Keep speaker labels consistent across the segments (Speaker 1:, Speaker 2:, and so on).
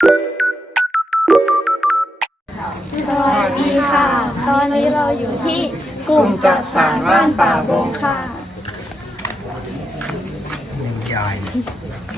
Speaker 1: สวัสดีค่ะ ตอนนี้เราอยู่ที่กลุ่มจัดสรรบ้านป่าบงค่ะส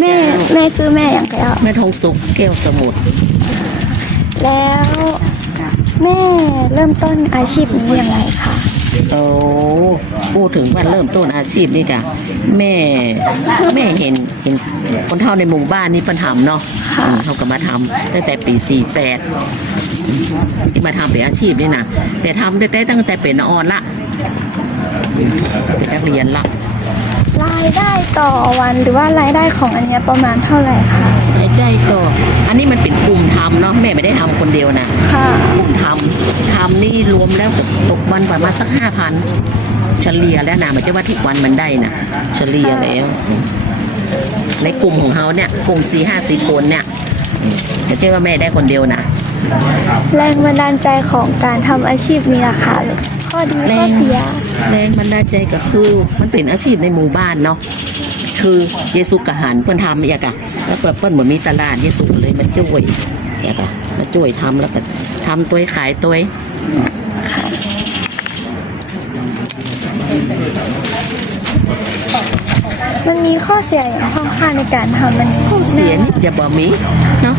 Speaker 1: แม่แม่ชื่อแม่อย่างไรอะ
Speaker 2: แม่ทองสุกแก้วสมุทร
Speaker 1: แล้วแม่เริ่มต้นอาชีพนี้อย่างไรคะ
Speaker 2: โอ้พูดถึงว่าเริ่มต้นอาชีพนี่กะแม่แม่เห็นเห็นคนเท่าในหมู่บ้านนี่เปัญหาเนาะอืมเขาก็มาทำตั้งแต่ปี 48 ที่มาทำเป็นอาชีพนี่นะแต่ทำแต่แต่ตั้งแต่เป็นออนละเป็นนักเรียนละ
Speaker 1: รายได้ต่อวันหรือว่ารายได้ของอันเนี้ยประมาณเท่าไหร่คะ
Speaker 2: รายได้ก็ อันนี้มันเป็นกลุ่มทำเนาะแม่ไม่ได้ทำคนเดียวนะ
Speaker 1: ค่ะ
Speaker 2: กลุ่มทำทำนี่รวมแล้วตกตกวันประมาณสักห้าพันเฉลี่ยแล้วนะมันจะว่าทุกวันมันได้นะเฉลี่ยแล้ว ในกลุ่มของเขาเนี่ยกลุ่มสี่ห้าสี่คนเนี่ยจะเรียกว่าแม่ได้คนเดียวนะ
Speaker 1: แรงบันดาลใจของการทำอาชีพนี้อะค่ะ ข้อดี
Speaker 2: แร
Speaker 1: ข้องเสีย
Speaker 2: แรงบันดาลใจก็คือมันเป็นอาชีพในหมู่บ้านเนาะคือเยซูกะหันเปิ้นทำอยากอะแล้วเปิ้นเหมือนมีตลาดเยซูเลยมันช่วยอยากอะมาช่วยทำแล้วก็ทำตัวขายตัว
Speaker 1: มันมีข้อเสียอย่างค่อนข้างในการทำมันนี้
Speaker 2: เสียนี่อย่าบอกมีเนาะ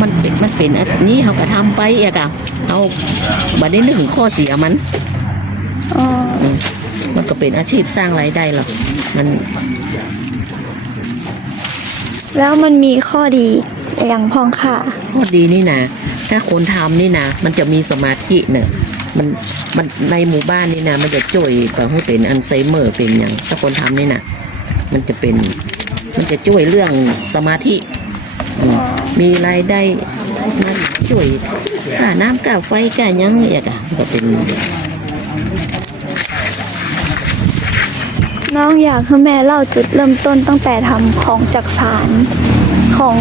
Speaker 2: มันเป็นมันเป็นอันนี้เขาก็ทำไปเอะกะเอาบัดนี้นึกถึงข้อเสียมัน
Speaker 1: อ๋อ
Speaker 2: อืมมันก็เป็นอาชีพสร้างรายได้หรอกมัน
Speaker 1: แล้วมันมีข้อดีอย่างพองค่ะ
Speaker 2: ข้อดีนี่นะถ้าคนทำนี่นะมันจะมีสมาธิเนี่ยมันมันในหมู่บ้านนี่นะมันจะช่วยแบบให้เป็นอัลไซเมอร์เป็นอย่างถ้าคนทำนี่นะมันจะเป็น มันจะช่วยเรื่องสมาธิอืมมีรายได้มันช่วยค่าน้ำค่าไฟค่าหยังเนี่ยกะก็เป็น
Speaker 1: น้องอยากให้แม่เล่าจุดเริ่มต้นตั้งแต่ทำของจักสารของ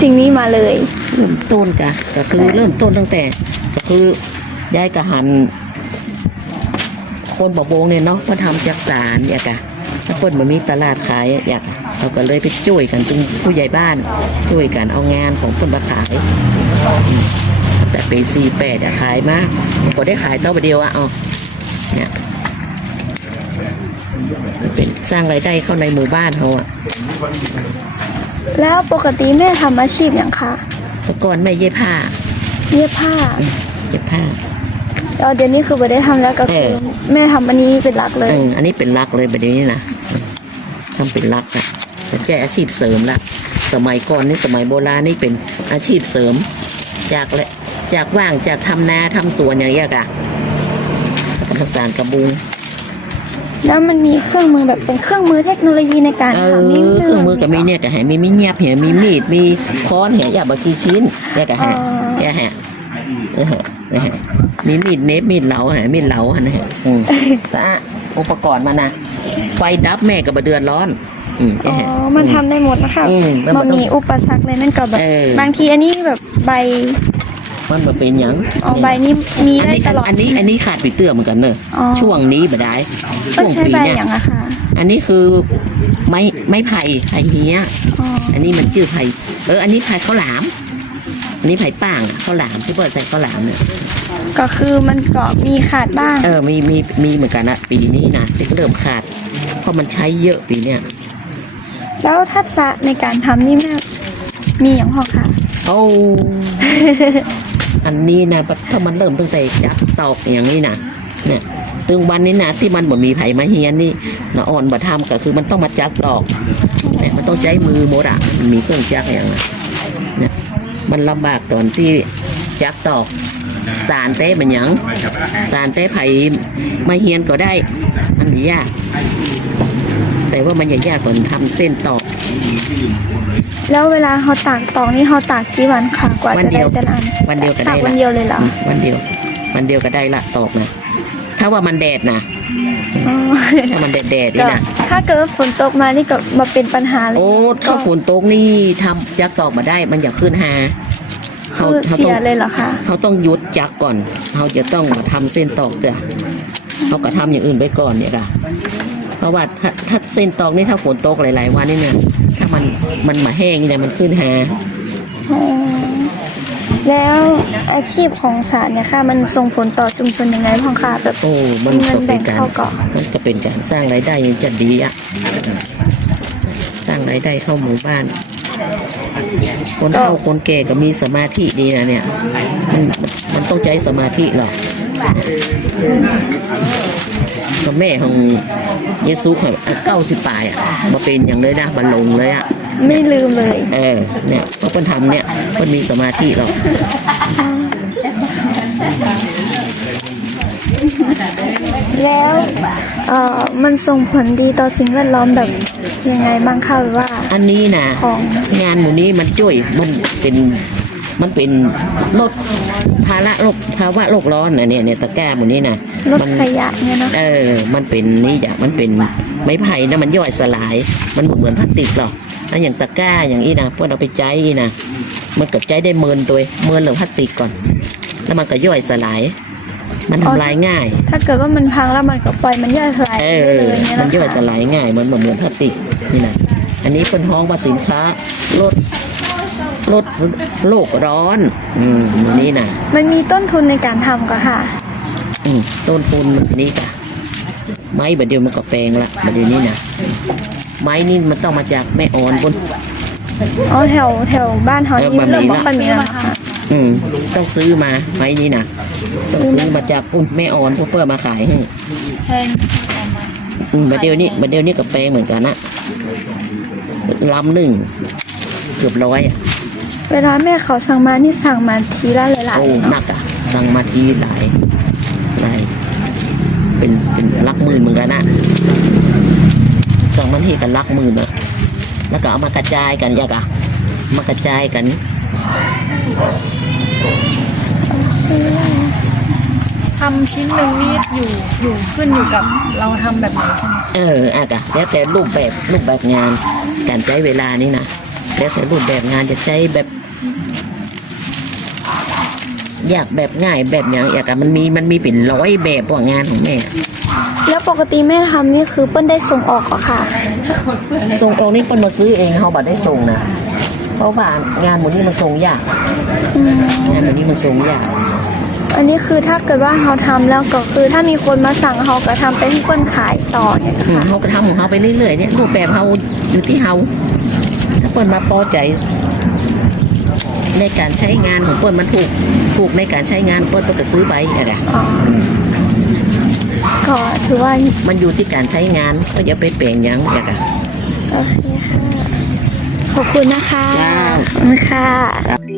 Speaker 1: สิ่งนี้มาเลย
Speaker 2: เริ่มต้นกะก็คือเริ่มต้นตั้งแต่ ก็คือยายกะหัน คนบอกโบงเนี่ยเนาะมาทำจักสารเนี่ยกะถ้าคนมันมีตลาดขายอยากเราก็เลยไปช่วยกันจึงผู้ใหญ่บ้านช่วยกันเอางานของคนมาขาย แต่ปีสี่แปดขายมากก็ได้ขายเท่าเดียวอะเอาเนี่ย สร้างรายได้เข้าในหมู่บ้านเขาอะ
Speaker 1: แล้วปกติแม่ทำอาชีพอย่างคะ
Speaker 2: แต่ก่อนแม่เย็บผ้า
Speaker 1: เย็บผ้า
Speaker 2: เย็บผ้า
Speaker 1: แล้วเดี๋ยวนี้คือไม่ได้ทำแล้วก็คือ
Speaker 2: เออ
Speaker 1: แม่ทำอันนี้เป็นหลักเลย
Speaker 2: เอออันนี้เป็นรักเลยแบบนี้นะทำเป็นรักอะแต่แค่อาชีพเสริมละสมัยก่อนนี่สมัยโบราณนี่เป็นอาชีพเสริม จากและจากว่างจากทำนาทำสวนอย่างเงี้ยกะผสานกระบุง
Speaker 1: แล้วมันมีเครื่องมือแบบเป็นเครื่องมือเทคโนโลยีในการ
Speaker 2: เออ
Speaker 1: ทำนี่
Speaker 2: เครื่องมือกับมีเนี่ยกะแหมีมีเงียบเหียมีมีดมีค้อนเหียอย่าบกี่ชิ้นเนี่ยกะแหเนี่ยแหเออแหเนี่ยแหมีมีดเนฟมีดเหลาแหมีดเหลาฮะเนี่ยอืมแต่อะอุปกรณ์มานะไฟดับแม่กับบเดือนร้อน อืม
Speaker 1: อ๋
Speaker 2: เนี่ย
Speaker 1: อ
Speaker 2: แห
Speaker 1: มันทำได้หมดนะคะ
Speaker 2: อืมแล้วมั
Speaker 1: มัน
Speaker 2: นต้อง
Speaker 1: มีอุปสรรคเลยนั่นก็แบบ
Speaker 2: เออ
Speaker 1: บางทีอันนี้แบบใบ
Speaker 2: มันมาเป็นหยัง
Speaker 1: อ๋อใบนี้มี
Speaker 2: อัน
Speaker 1: ได้
Speaker 2: นี้
Speaker 1: ตลอด
Speaker 2: อันนี้อันนี้ขาดปีเตื้อเหมือนกันเนอะ
Speaker 1: อ๋อ
Speaker 2: ช่วงนี้บ่ได้
Speaker 1: ก็
Speaker 2: ช่วง
Speaker 1: ใช้
Speaker 2: ปี
Speaker 1: ใบ
Speaker 2: เนี่ย
Speaker 1: อย่างอะค่ะ
Speaker 2: อันนี้คือไม้ไม้ไผ่ไผ่เฮีย
Speaker 1: อ๋อ
Speaker 2: อันนี้มันชื่อไผ่เอออันนี้ไผ่ข้าวหลาม อันนี้ไผ่ป้างอะข้าวหลามที่เปิดใส่ข้าวหลามเนี่ย
Speaker 1: ก็คือมันก็มีขาดบ้าง
Speaker 2: เออมีมีมีเหมือนกันนะปีนี้นะที่ก็เริ่มขาดเพราะมันใช้เยอะปีเนี้ย
Speaker 1: แล้วทักษะในการทำนี่แม่มีอย่างพอค่ะ
Speaker 2: โอ้ อันนี้นะถ้ามันเริ่มตั้งแต่จักตอกอย่างนี้นะเนี่ยตึงวันนี้นะที่มันบ่มีไผ่มาเฮียนนี่นะอ่อนบ่ทำก็คือมันต้องมาจักตอกเนี่ยมันต้องใช้มือหมดอะมันมีเครื่องจักรอย่างนั้นเนี่ยมันลำบากตอนที่จักตอกสารเต้เป็นหยังสารเต้ไผ่มาเฮียนก็ได้ มันยาก แต่ว่ามันอย่ายากตอนทำเส้นตอก
Speaker 1: แล้วเวลาเขาตากตองนี่เขาตากกี่วันค่ะกว่า
Speaker 2: วัน
Speaker 1: จะ
Speaker 2: เดี
Speaker 1: ได้
Speaker 2: ยว
Speaker 1: แต่ละอัน
Speaker 2: วันเดียวก็ได้
Speaker 1: ตาก
Speaker 2: ละ
Speaker 1: วันเดียวเลยเหรอ
Speaker 2: วันเดียว วันเดียวก็ได้ละตอกนะถ้าว่ามันแดดนะ
Speaker 1: อ๋อ
Speaker 2: ถ้ามันแดดแดดๆ
Speaker 1: ก็
Speaker 2: นี่นะ
Speaker 1: ถ้าเกิดว่าฝนตกมานี่ก็มาเป็นปัญหาเลย
Speaker 2: โอ้ถ้าฝนตกนี่ทำจักตอกมาได้ มันอย่าขึ้นหา
Speaker 1: คือเสียเลยเหรอคะ
Speaker 2: เขาต้องหยุดจักก่อนเขาจะต้องมาทำเส้นตอกเด้อเขาก็ทำอย่างอื่นไปก่อนเนี่ยค่ะ เพราะว่าถ้าถ้าเส้นตอกนี่ถ้าฝนตกหลาย ๆ วันนี่เนี่ยถ้ามันมันมาแห้งนี่เนี่ยมันขึ้นหา
Speaker 1: อ๋อแล้วอาชีพของศาลเนี่ยค่ะ มันส่งผลต่อชุมชนยังไงบ้างคะแบบ
Speaker 2: โอ้มัน
Speaker 1: เงิ
Speaker 2: ก็
Speaker 1: น
Speaker 2: เป็
Speaker 1: แบ่
Speaker 2: น
Speaker 1: ง
Speaker 2: การ
Speaker 1: เข้าเกาะ
Speaker 2: มันก็เป็นการสร้างรายได้อย่างจะดีอะสร้างรายได้เข้าหมู่บ้าน คนเฒ่าคนแก่ก็มีสมาธิดีนะเนี่ยมันมันต้องใช้สมาธิหรอก ก็แม่ของเยซูเขาเก้าสิบปลายอะมาเป็นอย่างเลยนะมาลงเลยอะ
Speaker 1: ไม่ลืมเลย
Speaker 2: เออเนี่ยเพราะคนทำเนี่ยคนมีสมาธิหรอก
Speaker 1: แล้วเอ่อมันส่งผลดีต่อสิ่งแวดล้อมแบบยังไงบ้างคะหรือว่า
Speaker 2: อันนี้นะ
Speaker 1: ของ
Speaker 2: งานหมู่นี้มันช่วยมันเป็น มันเป็นลดภาระโลกภาวะโลกร้อนนะเนี่ยเนี่ยตะแกร้าหมู่นี้นะ
Speaker 1: ลด
Speaker 2: มั
Speaker 1: ขยะเนี่ยเนาะ
Speaker 2: เออ มันเป็นนี่อย่างมันเป็นไม้ไผ่นะมันย่อยสลาย มันบ่เหมือนพลาสติกหรอกถ้าอย่างตะกร้าอย่างนี้นะพวกเราไปใจอีนะมันกับใจได้เมินตัวเมินเหลืองพลาสติกก่อน แล้วมันก็ย่อยสลาย มันทำลายง่าย
Speaker 1: ถ้าเกิดว่ามันพังแล้วมันก็ปล่อยมันย่อยสลาย
Speaker 2: เอ
Speaker 1: ได้
Speaker 2: อ
Speaker 1: เลยเนี่ย
Speaker 2: มัน
Speaker 1: นะ
Speaker 2: ย่อยส
Speaker 1: คะ
Speaker 2: ลายง่ายเหมือนเหมือนพลาสติกนี่นะอันนี้เป็นห้องว่าสินค้าลด ลดโลกร้อน อืมนี่นะ
Speaker 1: มันมีต้นทุนในการทำก็ค่ะ
Speaker 2: อืมต้นทุนมันนี่กะไม้บัดเดียวมันก็แปลงละบัดเดียวนี้นะไม้นี่มันต้องมาจากแม่อ่อนบน
Speaker 1: อ๋อแถวแถวบ้านเขา
Speaker 2: เออ
Speaker 1: นี่
Speaker 2: บะหมี่
Speaker 1: เริ่มบอก
Speaker 2: ละ
Speaker 1: บะหมี่แล้วนะคะ
Speaker 2: อืมต้องซื้อมาไม้นี่นะต้องซื้อมาจากปุ่นแม่อ่อนพวกเพื่อมาขายให้อืมบัดเดียวนี้บัดเดียวนี้กับแปลงเหมือนกันนะลำหนึ่งเกือบร้อยอะ
Speaker 1: เวลาแม่เขาสั่งมานี่สั่งมาทีละหลาย
Speaker 2: โอ้
Speaker 1: ๆ
Speaker 2: ห
Speaker 1: เนาะ
Speaker 2: นักอะสั่งมาทีหลายหลายเป็นเป็นหลักหมื่นเหมือนกันนะสั่งมาทีกันหลักหมื่นอะแล้วก็เอามากระจายกันยากอะมากระจายกัน
Speaker 3: ทำชิ้นหนึ่งนี่อยู่อยู่ขึ้นอยู่กับเราทำแบบไหนใช่ไหม
Speaker 2: เอออะกะแล้วแต่รูปแบบรูปแบบงานการใช้เวลานี่นะ แล้วแต่รูปแบบงานจะใช้แบบ อยากแบบง่ายแบบอย่างอยากอะมันมีมันมีเป็นร้อยแบบว่างานของแม่อะ
Speaker 1: แล้วปกติแม่ทำนี่คือเปิ้ลได้ส่งออกเหรอค่ะ
Speaker 2: ส่งออกนี่คนมาซื้อเองเขาบัดได้ส่งนะเพราะว่างานหมดนี้มันส่งยาก
Speaker 1: อืม
Speaker 2: งานหมดนี้มันส่งยาก
Speaker 1: อันนี้คือถ้าเกิดว่าเขาทำแล้วก็คือถ้ามีคนมาสั่งเขาก็ทำไปให้เปิ้ลขายต่อเนี่ย
Speaker 2: อืม
Speaker 1: ค่ะ
Speaker 2: เขาก็ทำของเขาไปเรื่อยๆเนี่ยรูปแบบเขาอยู่ที่เขา ถ้าเปิ้ลมาพอใจในการใช้งานของเปิ้ลมันถูกถูกในการใช้งานเปิ้ลก็จะซื้อไปอะไร
Speaker 1: อ๋อก็ถือว่า
Speaker 2: มันอยู่ที่การใช้งานก็อย่าไปเปลี่ยนหยังอยากอะ
Speaker 1: โอเคค่ะ ขอบคุณนะคะ
Speaker 2: จ้า
Speaker 1: ขอบคุณค่ะ